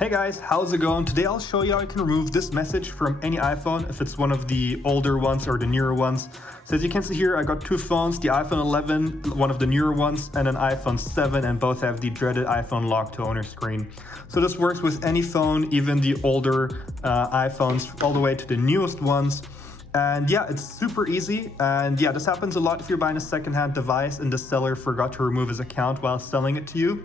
Hey guys, how's it going? Today I'll show you how you can remove this message from any iPhone if it's one of the older ones or the newer ones. So as you can see here, I got two phones, the iPhone 11, one of the newer ones, and an iPhone 7, and both have the dreaded iPhone lock to owner screen. So this works with any phone, even the older iPhones, all the way to the newest ones. And yeah, it's super easy. And yeah, this happens a lot if you're buying a secondhand device and the seller forgot to remove his account while selling it to you.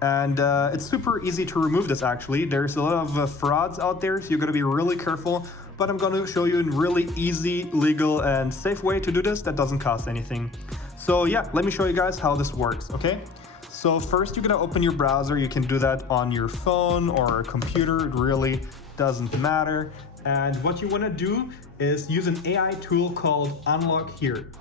And it's super easy to remove this actually. There's a lot of frauds out there, so you're gonna be really careful. But I'm gonna show you a really easy, legal, and safe way to do this that doesn't cost anything. So yeah, let me show you guys how this works, okay? So first you're gonna open your browser. You can do that on your phone or a computer, it really doesn't matter. And what you wanna do is use an AI tool called UnlockHere.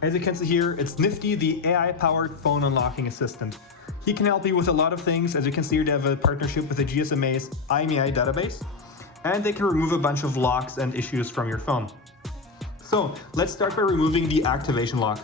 As you can see here, it's Nifty, the AI-powered phone unlocking assistant. He can help you with a lot of things. As you can see here, they have a partnership with the GSMA's IMEI database, and they can remove a bunch of locks and issues from your phone. So let's start by removing the activation lock.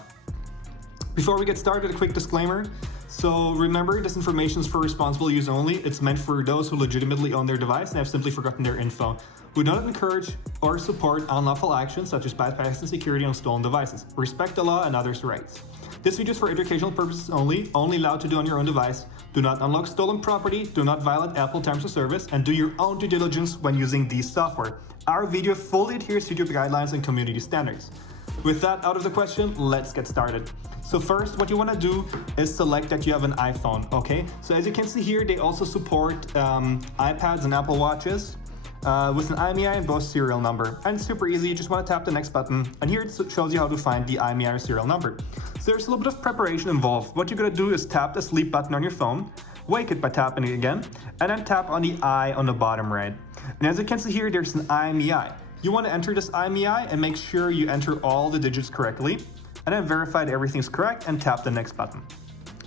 Before we get started, a quick disclaimer. So remember, this information is for responsible use only. It's meant for those who legitimately own their device and have simply forgotten their info. We do not encourage or support unlawful actions such as bypassing security on stolen devices. Respect the law and others' rights. This video is for educational purposes only allowed to do on your own device. Do not unlock stolen property, do not violate Apple terms of service, and do your own due diligence when using these software. Our video fully adheres to YouTube guidelines and community standards. With that out of the question, let's get started. So first, what you want to do is select that you have an iPhone, okay? So as you can see here, they also support iPads and Apple Watches with an IMEI and both serial number. And it's super easy, you just want to tap the next button, and here it shows you how to find the IMEI serial number. So there's a little bit of preparation involved. What you're going to do is tap the sleep button on your phone, wake it by tapping it again, and then tap on the I on the bottom right. And as you can see here, there's an IMEI. You want to enter this IMEI and make sure you enter all the digits correctly, and then verify that everything's correct and tap the next button.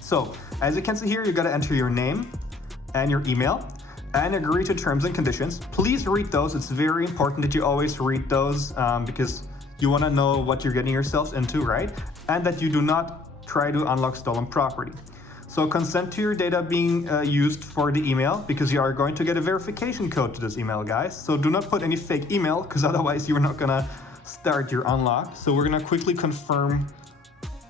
So as you can see here, you got to enter your name and your email and agree to terms and conditions. Please read those. It's very important that you always read those because you want to know what you're getting yourselves into, right? And that you do not try to unlock stolen property. So consent to your data being used for the email, because you are going to get a verification code to this email, guys. So do not put any fake email, because otherwise you're not gonna start your unlock. So we're gonna quickly confirm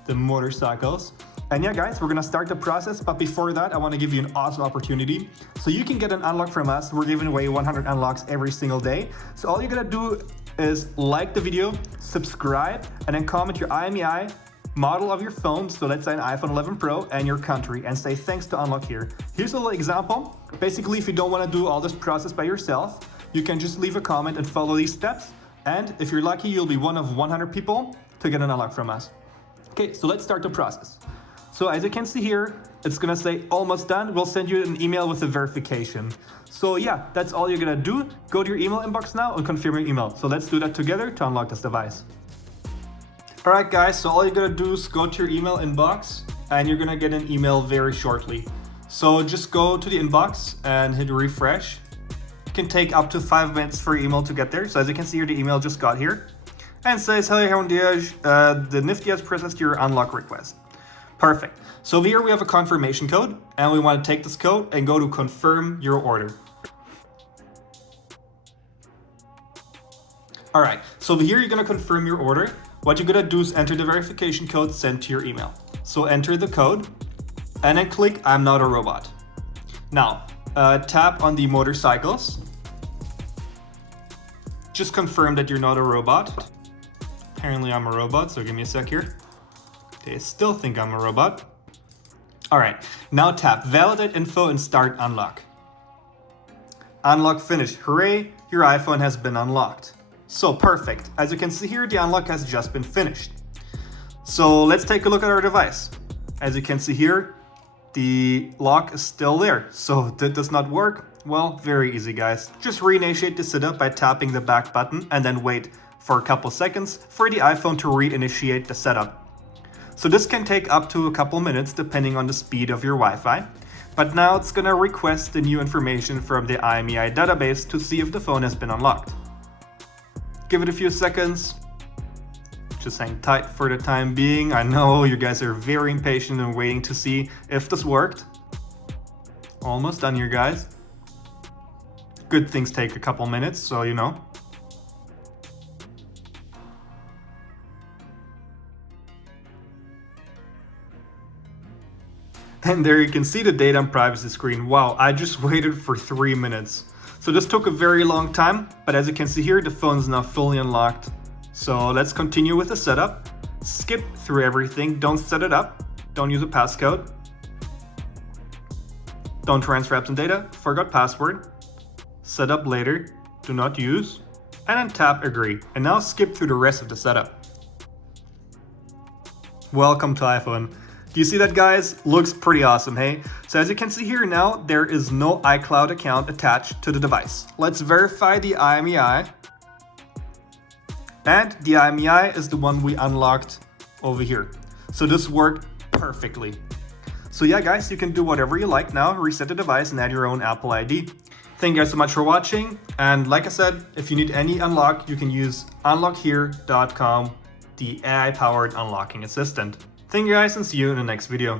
the motorcycles. And yeah, guys, we're gonna start the process. But before that, I wanna give you an awesome opportunity. So you can get an unlock from us. We're giving away 100 unlocks every single day. So all you gotta do is like the video, subscribe, and then comment your IMEI, model of your phone, so let's say an iPhone 11 Pro, and your country, and say thanks to UnlockHere. Here's a little example. Basically, if you don't want to do all this process by yourself, you can just leave a comment and follow these steps, and if you're lucky, you'll be one of 100 people to get an unlock from us. Okay, so let's start the process. So as you can see here, it's gonna say almost done. We'll send you an email with a verification. So yeah, that's all you're gonna do. Go to your email inbox now and confirm your email. So let's do that together to unlock this device. All right, guys, so all you gotta do is go to your email inbox and you're gonna get an email very shortly. So just go to the inbox and hit refresh. It can take up to 5 minutes for your email to get there. So as you can see here, the email just got here and says, "Hello, Herr Diaz, the Nifty has processed your unlock request." Perfect. So here we have a confirmation code, and we want to take this code and go to confirm your order. All right, so here you're gonna confirm your order. What you're gonna do is enter the verification code sent to your email. So enter the code and then click I'm not a robot. Now, tap on the motorcycles. Just confirm that you're not a robot. Apparently I'm a robot, so give me a sec here. They still think I'm a robot. All right, now tap validate info and start unlock. Unlock finished. Hooray, your iPhone has been unlocked. So perfect. As you can see here, the unlock has just been finished. So let's take a look at our device. As you can see here, the lock is still there. So that does not work. Well, very easy, guys. Just reinitiate the setup by tapping the back button and then wait for a couple seconds for the iPhone to reinitiate the setup. So this can take up to a couple minutes depending on the speed of your Wi-Fi. But now it's gonna request the new information from the IMEI database to see if the phone has been unlocked. Give it a few seconds. Just hang tight for the time being. I know you guys are very impatient and waiting to see if this worked. Almost done here, guys. Good things take a couple minutes, so you know. And there you can see the data and privacy screen. Wow, I just waited for 3 minutes. So this took a very long time, but as you can see here, the phone is now fully unlocked. So let's continue with the setup. Skip through everything, don't set it up, don't use a passcode, don't transfer apps and data, forgot password, set up later, do not use, and then tap agree. And now skip through the rest of the setup. Welcome to iPhone. Do you see that, guys? Looks pretty awesome, hey? So as you can see here now, there is no iCloud account attached to the device. Let's verify the IMEI. And the IMEI is the one we unlocked over here. So this worked perfectly. So yeah, guys, you can do whatever you like now, reset the device and add your own Apple ID. Thank you guys so much for watching. And like I said, if you need any unlock, you can use UnlockHere.com, the AI-powered unlocking assistant. Thank you guys and see you in the next video.